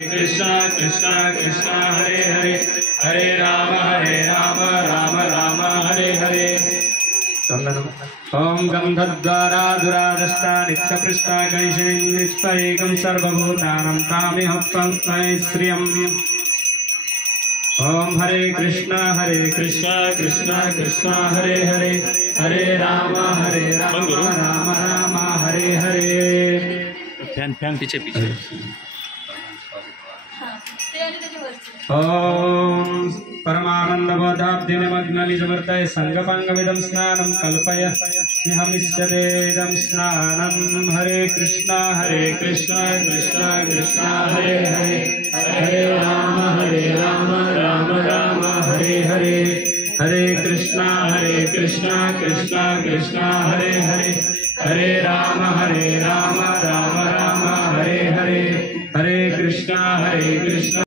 कृष्णा कृष्णा कृष्णा हरे हरे हरे राम राम राम हरे हरे। ओम गंधद्वारा दुरादष्टा नित्यपृष्ठा कैशेन्निष्परेकं सर्वभूतानां तामिहं श्रियम्। ओम हरे Krishna Krishna Krishna Hare Hare Hare Ram Ram Ram Hare Hare. Fan fan पीछे पीछे। ओम परमानंद बोधाब्धि निमग्ननिजवर्तये संगपांगमिदं स्नानं कल्पयह्यहमिष्यते इदं स्नानं। हरे कृष्णा कृष्णा कृष्णा हरे हरे हरे राम राम राम हरे हरे। हरे कृष्णा कृष्णा कृष्णा हरे हरे हरे राम राम राम हरे हरे। हरे कृष्णा